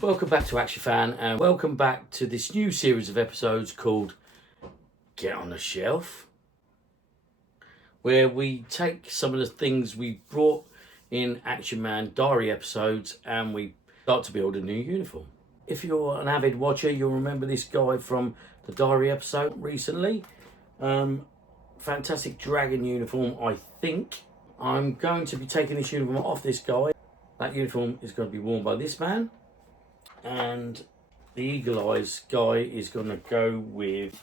Welcome back to Actionfan and welcome back to this new series of episodes called Get on the Shelf, where we take some of the things we brought in Actionman diary episodes and we start to build a new uniform. If you're an avid watcher, you'll remember this guy from the diary episode recently. Fantastic dragon uniform, I think. I'm going to be taking this uniform off this guy. That uniform is going to be worn by this man. And the Eagle Eyes guy is going to go with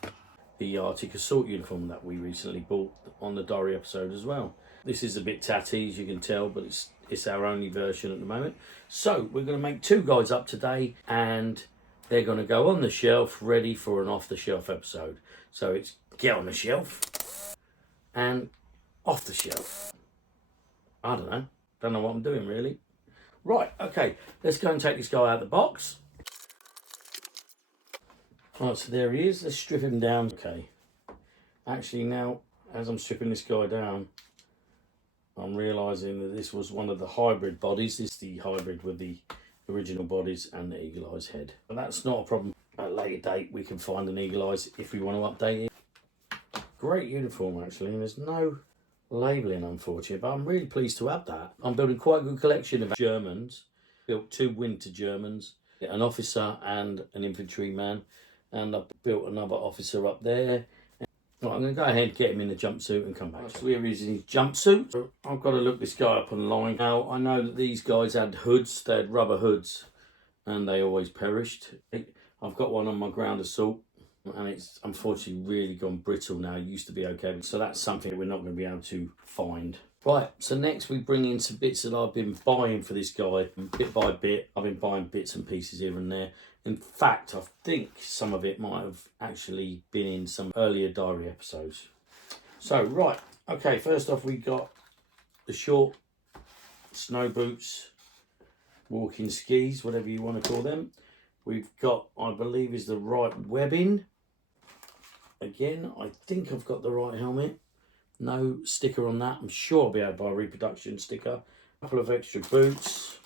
the Arctic Assault uniform that we recently bought on the diary episode as well. This is a bit tatty, as you can tell, but it's our only version at the moment. So we're going to make two guys up today, and they're going to go on the shelf, ready for an off-the-shelf episode. So it's get on the shelf and off the shelf. I don't know what I'm doing really. Right, okay, let's go and take this guy out of the box. Right, so there he is. Let's strip him down. Okay. Actually, now, as I'm stripping this guy down, I'm realising that this was one of the hybrid bodies. This is the hybrid with the original bodies and the Eagle Eyes head. But that's not a problem. At a later date, we can find an Eagle Eyes if we want to update it. Great uniform, actually, and there's no labelling, unfortunately, but I'm really pleased to have that. I'm building quite a good collection of Germans. Built two winter Germans, an officer and an infantryman, and I've built another officer up there. Right, I'm going to go ahead and get him in the jumpsuit and come back. So here he is in his jumpsuit. So I've got to look this guy up online. Now, I know that these guys had hoods, they had rubber hoods, and they always perished. I've got one on my ground assault, and it's unfortunately really gone brittle now. It used to be okay, so that's something we're not going to be able to find. Right, so next we bring in some bits that I've been buying for this guy, bit by bit. I've been buying bits and pieces here and there. In fact, I think some of it might have actually been in some earlier diary episodes. So, right, okay, first off we got the short snow boots, walking skis, whatever you want to call them. We've got, I believe, is the right webbing. Again, I think I've got the right helmet. No sticker on that. I'm sure I'll be able to buy a reproduction sticker. A couple of extra boots,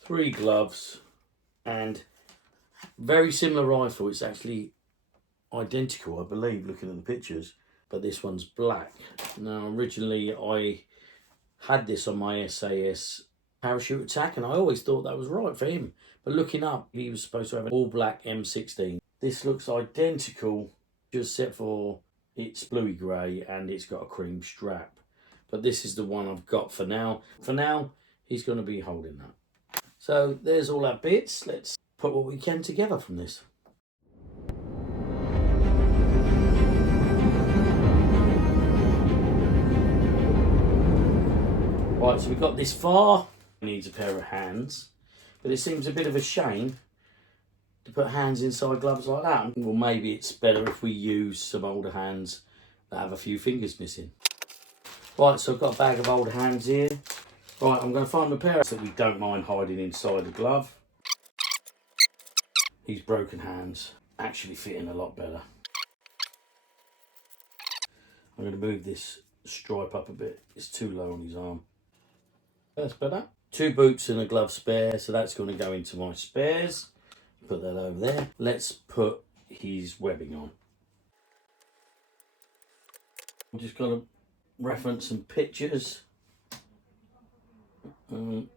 3 gloves, and very similar rifle. It's actually identical, I believe, looking at the pictures, but this one's black. Now, originally I had this on my SAS parachute attack, and I always thought that was right for him. But looking up, he was supposed to have an all-black M16. This looks identical, just except for it's bluey grey and it's got a cream strap. But this is the one I've got for now. For now, he's going to be holding that. So there's all our bits. Let's put what we can together from this. Right, so we've got this far. Needs a pair of hands, but it seems a bit of a shame to put hands inside gloves like that. Well, maybe it's better if we use some older hands that have a few fingers missing. Right, so I've got a bag of old hands here. Right, I'm going to find a pair that we don't mind hiding inside the glove. These broken hands actually fit in a lot better. I'm going to move this stripe up a bit. It's too low on his arm. That's better. 2 boots and a glove spare, so that's going to go into my spares. Put that over there. Let's put his webbing on. I'm just going to reference some pictures. He's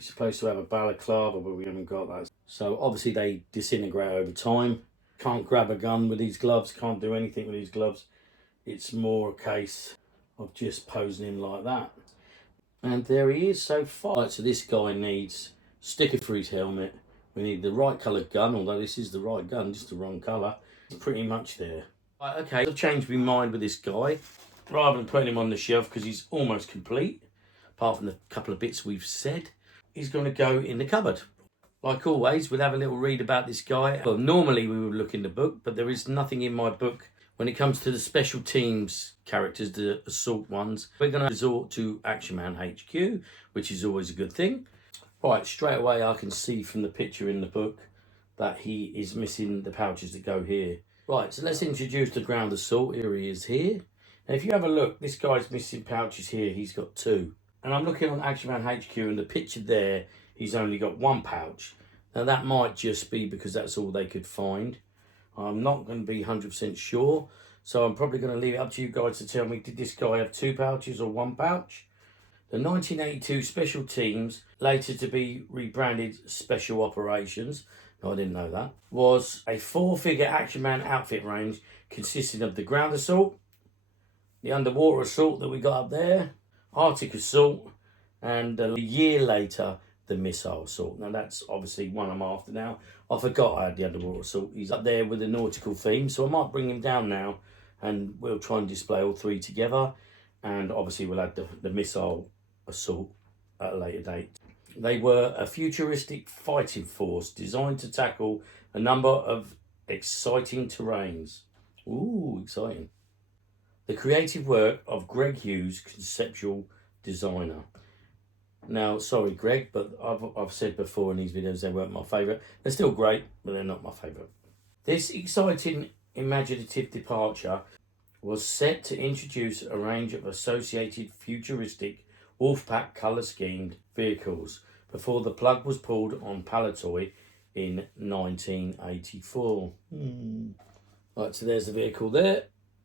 supposed to have a balaclava, but we haven't got that. So obviously they disintegrate over time. Can't grab a gun with these gloves, can't do anything with these gloves. It's more a case of just posing him like that. And there he is so far. Right, so this guy needs sticker for his helmet. We need the right coloured gun, although this is the right gun, just the wrong colour. It's pretty much there. Right, okay, I've changed my mind with this guy. Rather than putting him on the shelf, because he's almost complete, apart from the couple of bits we've said, he's going to go in the cupboard. Like always, we'll have a little read about this guy. Well, normally we would look in the book, but there is nothing in my book when it comes to the special teams characters, the assault ones. We're going to resort to Actionman HQ, which is always a good thing. Right, straight away I can see from the picture in the book that he is missing the pouches that go here. Right, so let's introduce the ground assault. Here he is here. Now, if you have a look, this guy's missing pouches here. He's got 2. And I'm looking on Actionfan HQ, and the picture there, he's only got 1 pouch. Now that might just be because that's all they could find. I'm not going to be 100% sure, so I'm probably going to leave it up to you guys to tell me, did this guy have 2 pouches or 1 pouch? The 1982 Special Teams, later to be rebranded Special Operations, no, I didn't know that, was a 4-figure Action Man outfit range consisting of the ground assault, the underwater assault that we got up there, Arctic assault, and a year later, the missile assault. Now that's obviously one I'm after now. I forgot I had the underwater assault. He's up there with a nautical theme, so I might bring him down now and we'll try and display all 3 together. And obviously we'll add the missile assault at a later date. They were a futuristic fighting force designed to tackle a number of exciting terrains. Ooh, exciting. The creative work of Greg Hughes, conceptual designer. Now, sorry, Greg, but I've said before in these videos they weren't my favourite. They're still great, but they're not my favourite. This exciting, imaginative departure was set to introduce a range of associated futuristic Wolfpack colour-schemed vehicles before the plug was pulled on Palitoy in 1984. Right, so there's the vehicle there.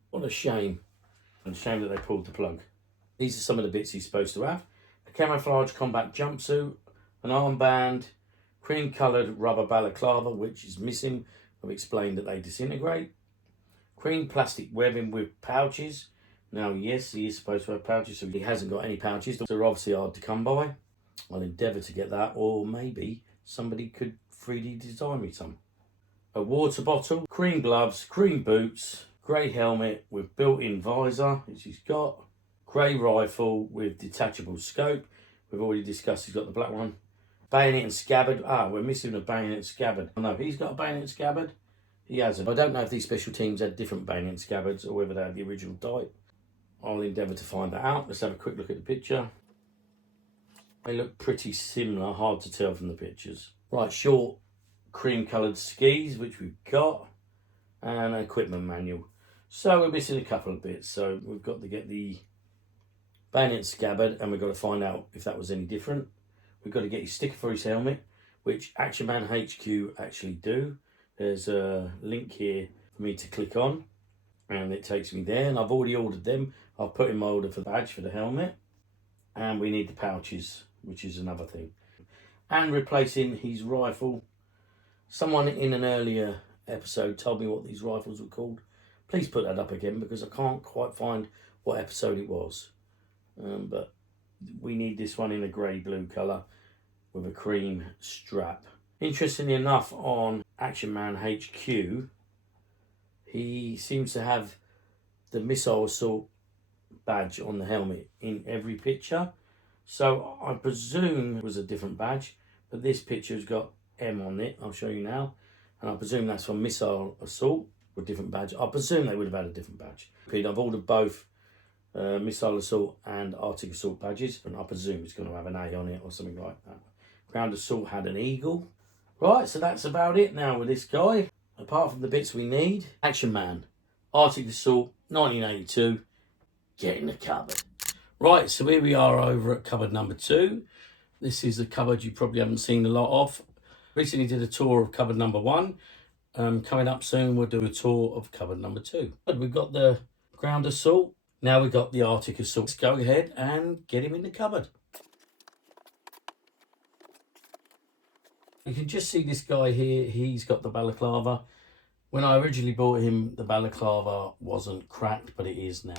What a shame. And a shame that they pulled the plug. These are some of the bits he's supposed to have. A camouflage combat jumpsuit, an armband, cream-coloured rubber balaclava, which is missing. I've explained that they disintegrate. Cream plastic webbing with pouches. Now, yes, he is supposed to have pouches, so he hasn't got any pouches. They're obviously hard to come by. I'll endeavour to get that, or maybe somebody could 3D design me some. A water bottle, cream gloves, cream boots, grey helmet with built-in visor, which he's got. Grey rifle with detachable scope. We've already discussed he's got the black one. Bayonet and scabbard. Ah, we're missing a bayonet and scabbard. No, he's got a bayonet and scabbard. He hasn't. I don't know if these special teams had different bayonet and scabbards or whether they had the original type. I'll endeavour to find that out. Let's have a quick look at the picture. They look pretty similar, hard to tell from the pictures. Right, short cream coloured skis, which we've got, and an equipment manual. So we're missing a couple of bits. So we've got to get the bayonet scabbard, and we've got to find out if that was any different. We've got to get his sticker for his helmet, which Action Man HQ actually do. There's a link here for me to click on, and it takes me there, and I've already ordered them. I've put in my order for the badge for the helmet, and we need the pouches, which is another thing. And replacing his rifle. Someone in an earlier episode told me what these rifles were called. Please put that up again because I can't quite find what episode it was. But we need this one in a grey-blue colour with a cream strap. Interestingly enough, on Action Man HQ, he seems to have the missile assault badge on the helmet in every picture. So I presume it was a different badge, but this picture's got M on it. I'll show you now. And I presume that's for missile assault with different badge. I presume they would have had a different badge. I've ordered both missile assault and Arctic assault badges, and I presume it's going to have an A on it or something like that. Ground assault had an eagle. Right, so that's about it now with this guy. Apart from the bits we need, Action Man, Arctic assault, 1982, get in the cupboard. Right, so here we are over at cupboard number 2. This is a cupboard you probably haven't seen a lot of. Recently did a tour of cupboard number 1. Coming up soon, we'll do a tour of cupboard number 2. We've got the ground assault. Now we've got the Arctic assault. Let's go ahead and get him in the cupboard. You can just see this guy here. He's got the balaclava. When I originally bought him, the balaclava wasn't cracked, but it is now.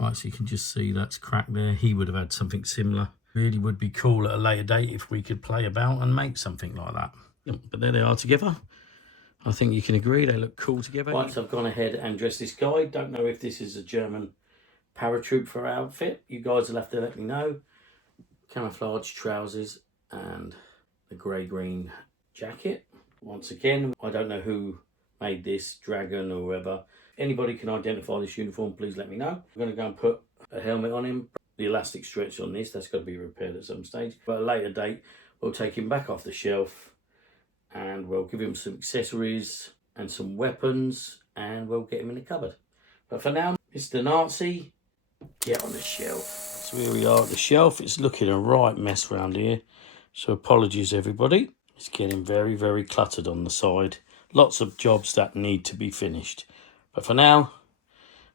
Right, so you can just see that's cracked there. He would have had something similar. Really would be cool at a later date if we could play about and make something like that. But there they are together. I think you can agree they look cool together. Right, so I've gone ahead and dressed this guy. Don't know if this is a German paratrooper outfit. You guys will have to let me know. Camouflage trousers and the grey-green jacket. Once again, I don't know who made this, Dragon or whoever. Anybody can identify this uniform, please let me know. I'm going to go and put a helmet on him. The elastic stretch on this, that's got to be repaired at some stage. But at a later date, we'll take him back off the shelf and we'll give him some accessories and some weapons and we'll get him in the cupboard. But for now, Mr. Nazi, get on the shelf. So here we are at the shelf. It's looking a right mess around here. So apologies, everybody. It's getting very, very cluttered on the side. Lots of jobs that need to be finished. But for now,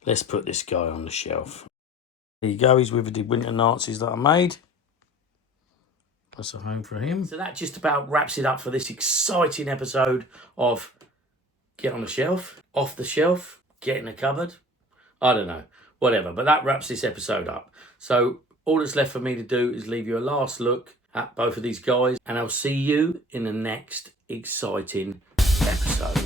let's put this guy on the shelf. There you go, he's with the winter Nazis that I made. That's a home for him. So that just about wraps it up for this exciting episode of Get on the Shelf, Off the Shelf, Get in the Cupboard. I don't know, whatever. But that wraps this episode up. So all that's left for me to do is leave you a last look at both of these guys. And I'll see you in the next exciting episode.